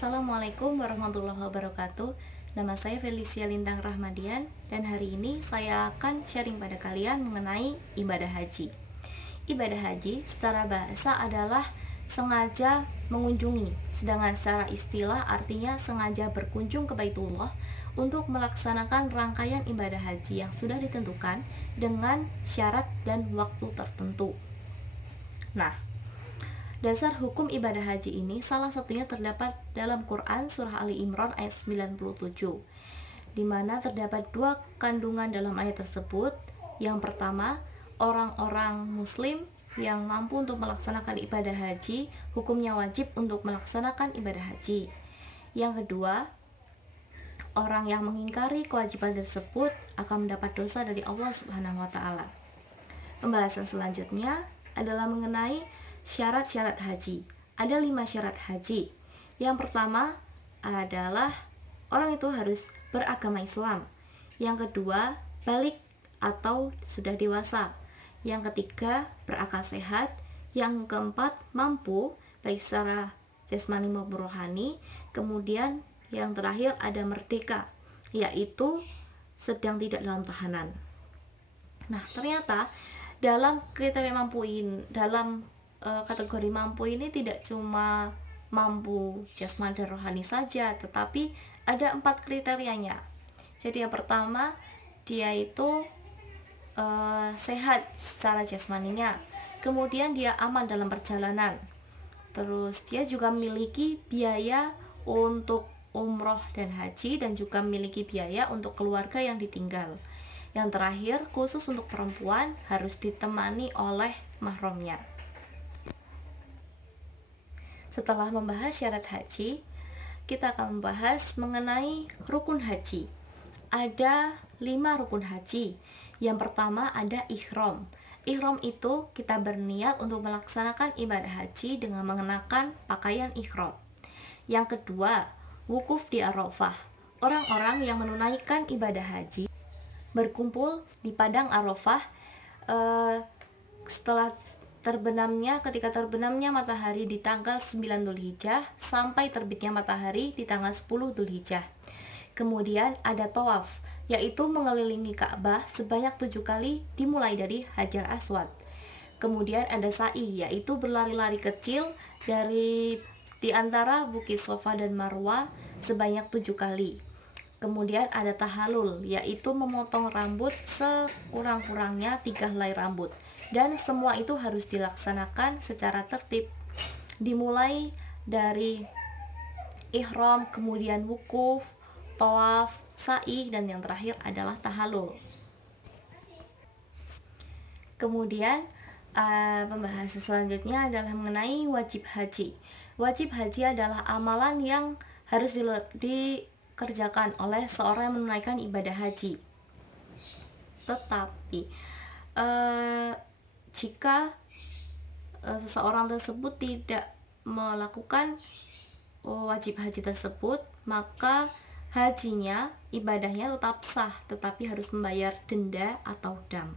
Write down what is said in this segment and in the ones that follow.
Assalamualaikum warahmatullahi wabarakatuh. Nama saya Felicia Lintang Rahmadian dan hari ini saya akan sharing pada kalian mengenai ibadah haji. Ibadah haji secara bahasa adalah sengaja mengunjungi, sedangkan secara istilah artinya sengaja berkunjung ke Baitullah untuk melaksanakan rangkaian ibadah haji yang sudah ditentukan dengan syarat dan waktu tertentu. Nah, dasar hukum ibadah haji ini salah satunya terdapat dalam Quran surah Ali Imran ayat 97, di mana terdapat dua kandungan dalam ayat tersebut. Yang pertama, orang-orang muslim yang mampu untuk melaksanakan ibadah haji, hukumnya wajib untuk melaksanakan ibadah haji. Yang kedua, orang yang mengingkari kewajiban tersebut akan mendapat dosa dari Allah Subhanahu wa taala. Pembahasan selanjutnya adalah mengenai syarat-syarat haji. Ada 5 syarat haji. Yang pertama adalah orang itu harus beragama Islam. Yang kedua, balik atau sudah dewasa. Yang ketiga, berakal sehat. Yang keempat, mampu baik secara jasmani maupun rohani. Kemudian yang terakhir ada merdeka, yaitu sedang tidak dalam tahanan. Nah, ternyata dalam kriteria mampu ini, dalam kategori mampu ini tidak cuma mampu jasmani dan rohani saja, tetapi ada 4 kriterianya. Jadi yang pertama, dia itu sehat secara jasmaninya, kemudian dia aman dalam perjalanan, terus dia juga memiliki biaya untuk umroh dan haji, dan juga memiliki biaya untuk keluarga yang ditinggal. Yang terakhir, khusus untuk perempuan harus ditemani oleh mahramnya. Setelah membahas syarat haji, kita akan membahas mengenai rukun haji. Ada 5 rukun haji. Yang pertama ada ihram. Ihram itu kita berniat untuk melaksanakan ibadah haji dengan mengenakan pakaian ihram. Yang kedua, wukuf di Arafah. Orang-orang yang menunaikan ibadah haji berkumpul di padang Arafah ketika terbenamnya matahari di tanggal 9 Dzulhijjah sampai terbitnya matahari di tanggal 10 Dzulhijjah. Kemudian ada tawaf, yaitu mengelilingi Ka'bah sebanyak 7 kali dimulai dari Hajar Aswad. Kemudian ada sa'i, yaitu berlari-lari kecil di antara Bukit Safa dan Marwah sebanyak 7 kali. Kemudian ada tahalul, yaitu memotong rambut sekurang-kurangnya 3 helai rambut. Dan semua itu harus dilaksanakan secara tertib, dimulai dari ihram, kemudian wukuf, tawaf, sa'i, dan yang terakhir adalah tahalul. Kemudian pembahasan selanjutnya adalah mengenai wajib haji. Wajib haji adalah amalan yang harus dikerjakan oleh seorang yang menunaikan ibadah haji. Tetapi jika seseorang tersebut tidak melakukan wajib haji tersebut, maka hajinya, ibadahnya tetap sah, tetapi harus membayar denda atau dam.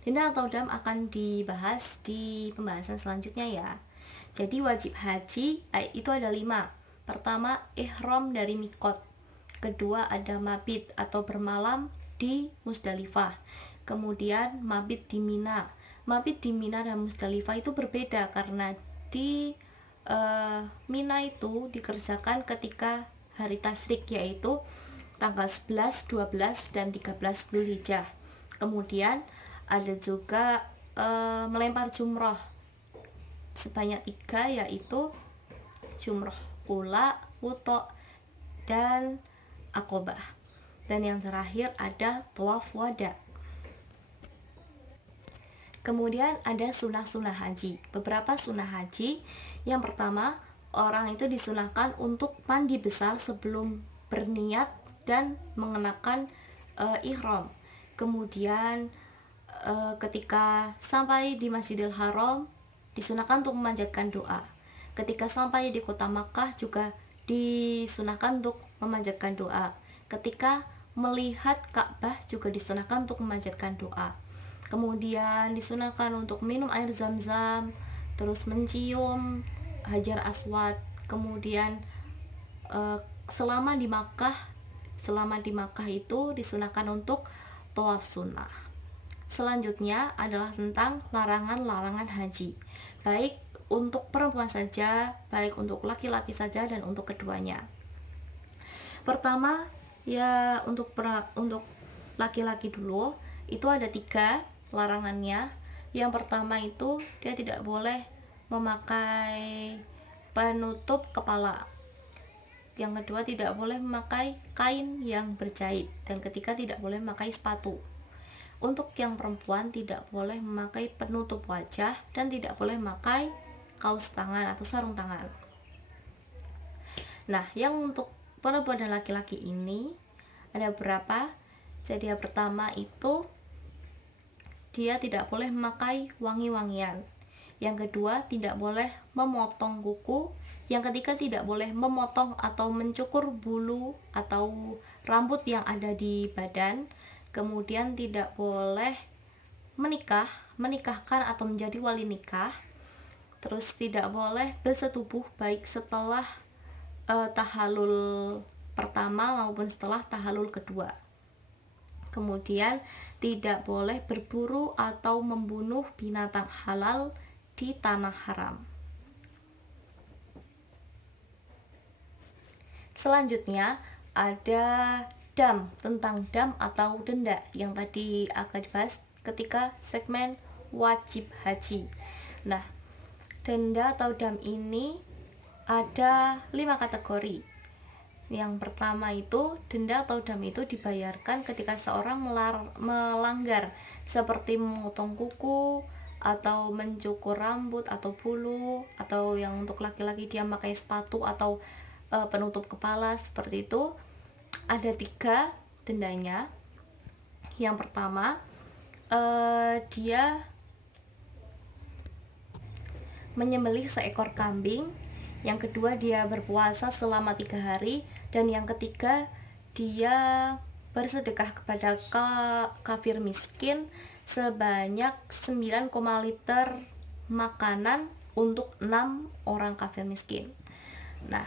Denda atau dam akan dibahas di pembahasan selanjutnya ya. Jadi wajib haji itu ada 5. Pertama, ihram dari mikot. Kedua, ada mabit atau bermalam di Musdalifah. Kemudian mabit di Mina. Mabit di Mina dan Musdalifah itu berbeda karena di Mina itu dikerjakan ketika hari tasyrik, yaitu tanggal 11, 12, dan 13 Dzulhijjah. Kemudian ada juga melempar jumroh sebanyak 3, yaitu jumroh ula, wuto, dan akobah. Dan yang terakhir ada tawaf wada. Kemudian ada sunah-sunah haji. Beberapa sunah haji. Yang pertama, orang itu disunahkan untuk mandi besar sebelum berniat dan mengenakan ihram. Kemudian ketika sampai di Masjidil Haram disunahkan untuk memanjatkan doa. Ketika sampai di kota Makkah juga disunahkan untuk memanjatkan doa. Ketika melihat Ka'bah juga disunahkan untuk memanjatkan doa. Kemudian disunahkan untuk minum air zam-zam, terus mencium Hajar Aswad, kemudian eh, selama di Makkah itu disunahkan untuk tawaf sunnah. Selanjutnya adalah tentang larangan-larangan haji, baik untuk perempuan saja, baik untuk laki-laki saja, dan untuk keduanya. Pertama, ya untuk laki-laki dulu, itu ada 3 larangannya. Yang pertama itu dia tidak boleh memakai penutup kepala. Yang kedua, tidak boleh memakai kain yang berjahit. Dan ketiga, tidak boleh memakai sepatu. Untuk yang perempuan tidak boleh memakai penutup wajah dan tidak boleh memakai kaos tangan atau sarung tangan. Nah, yang untuk perempuan dan laki-laki ini ada berapa? Jadi yang pertama itu dia tidak boleh memakai wangi-wangian. Yang kedua, tidak boleh memotong kuku. Yang ketiga, tidak boleh memotong atau mencukur bulu atau rambut yang ada di badan. Kemudian tidak boleh menikahkan atau menjadi wali nikah. Terus tidak boleh bersetubuh baik setelah tahalul pertama maupun setelah tahalul kedua. Kemudian tidak boleh berburu atau membunuh binatang halal di tanah haram. Selanjutnya ada tentang dam atau denda yang tadi akan dibahas ketika segmen wajib haji. Nah, denda atau dam ini ada 5 kategori. Yang pertama itu denda atau dam itu dibayarkan ketika seorang melanggar seperti memotong kuku atau mencukur rambut atau bulu, atau yang untuk laki-laki dia pakai sepatu atau penutup kepala seperti itu. Ada 3 dendanya. Yang pertama, dia menyembelih seekor kambing. Yang kedua, dia berpuasa selama 3 hari. Dan yang ketiga, dia bersedekah kepada kafir miskin sebanyak 9,5 liter makanan untuk 6 orang kafir miskin. Nah,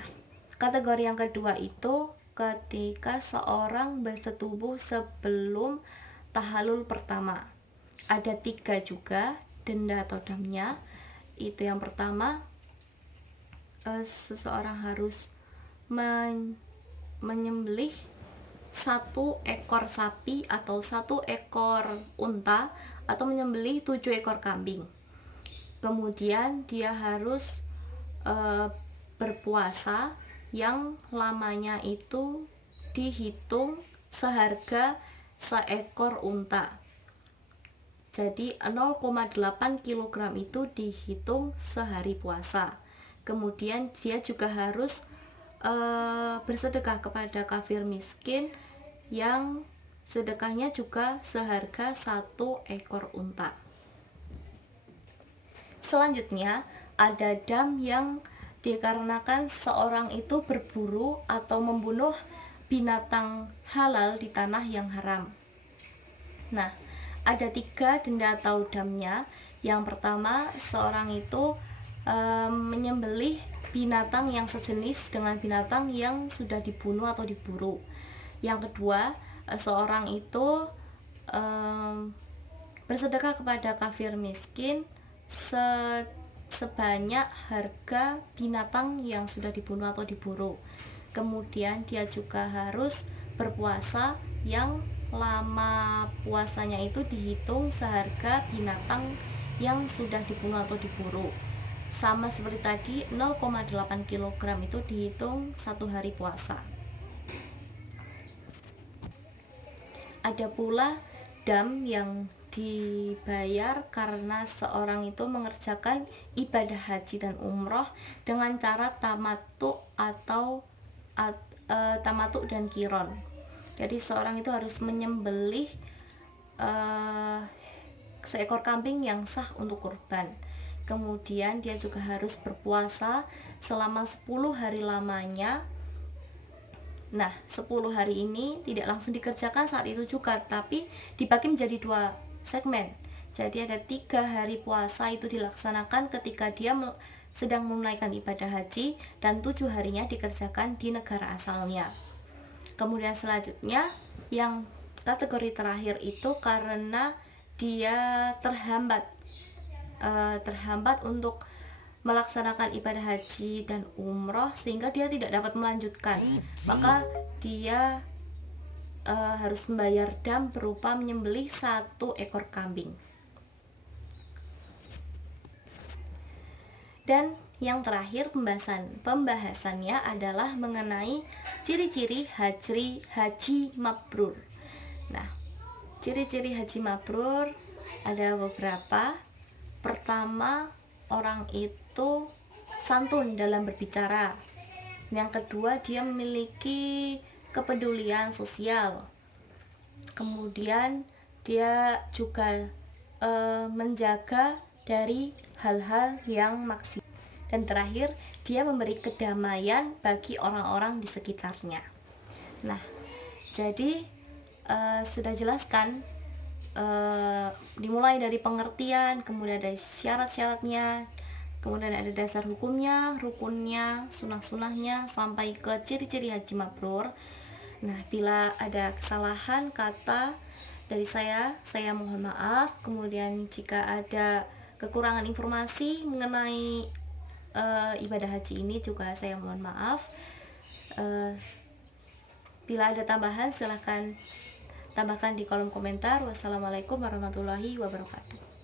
kategori yang kedua itu ketika seorang bersetubuh sebelum tahalul pertama. Ada 3 juga denda atau damnya. Itu yang pertama, seseorang harus menyembelih 1 ekor sapi atau 1 ekor unta, atau menyembelih 7 ekor kambing. Kemudian dia harus berpuasa yang lamanya itu dihitung seharga seekor unta. Jadi 0,8 kg itu dihitung sehari puasa. Kemudian dia juga harus bersedekah kepada kafir miskin yang sedekahnya juga seharga 1 ekor unta. Selanjutnya ada dam yang dikarenakan seorang itu berburu atau membunuh binatang halal di tanah yang haram. Nah, ada 3 denda atau damnya. Yang pertama, seorang itu menyembelih binatang yang sejenis dengan binatang yang sudah dibunuh atau diburu. Yang kedua, seorang itu bersedekah kepada kafir miskin sebanyak harga binatang yang sudah dibunuh atau diburu. Kemudian dia juga harus berpuasa yang lama puasanya itu dihitung seharga binatang yang sudah dibunuh atau diburu. Sama seperti tadi, 0,8 kg itu dihitung 1 hari puasa. Ada pula dam yang dibayar karena seorang itu mengerjakan ibadah haji dan umroh dengan cara tamattu atau tamattu dan kiron. Jadi seorang itu harus menyembelih seekor kambing yang sah untuk kurban. Kemudian dia juga harus berpuasa selama 10 hari lamanya. Nah, 10 hari ini tidak langsung dikerjakan saat itu juga, tapi dibagi menjadi 2 segmen. Jadi ada 3 hari puasa itu dilaksanakan ketika dia sedang menunaikan ibadah haji dan 7 harinya dikerjakan di negara asalnya. Kemudian selanjutnya yang kategori terakhir itu karena dia terhambat untuk melaksanakan ibadah haji dan umroh sehingga dia tidak dapat melanjutkan, maka dia harus membayar dam berupa menyembelih 1 ekor kambing. Dan yang terakhir pembahasannya adalah mengenai ciri-ciri haji mabrur. Nah, ciri-ciri haji mabrur ada beberapa. Pertama, orang itu santun dalam berbicara. Yang kedua, dia memiliki kepedulian sosial. Kemudian dia juga menjaga dari hal-hal yang maksiat. Dan terakhir, dia memberi kedamaian bagi orang-orang di sekitarnya. Nah, jadi sudah jelaskan, dimulai dari pengertian, kemudian ada syarat-syaratnya, kemudian ada dasar hukumnya, rukunnya, sunah-sunahnya, sampai ke ciri-ciri haji mabrur. Nah, bila ada kesalahan kata dari saya mohon maaf. Kemudian jika ada kekurangan informasi mengenai ibadah haji ini juga saya mohon maaf. Bila ada tambahan silahkan tambahkan di kolom komentar. Wassalamualaikum warahmatullahi wabarakatuh.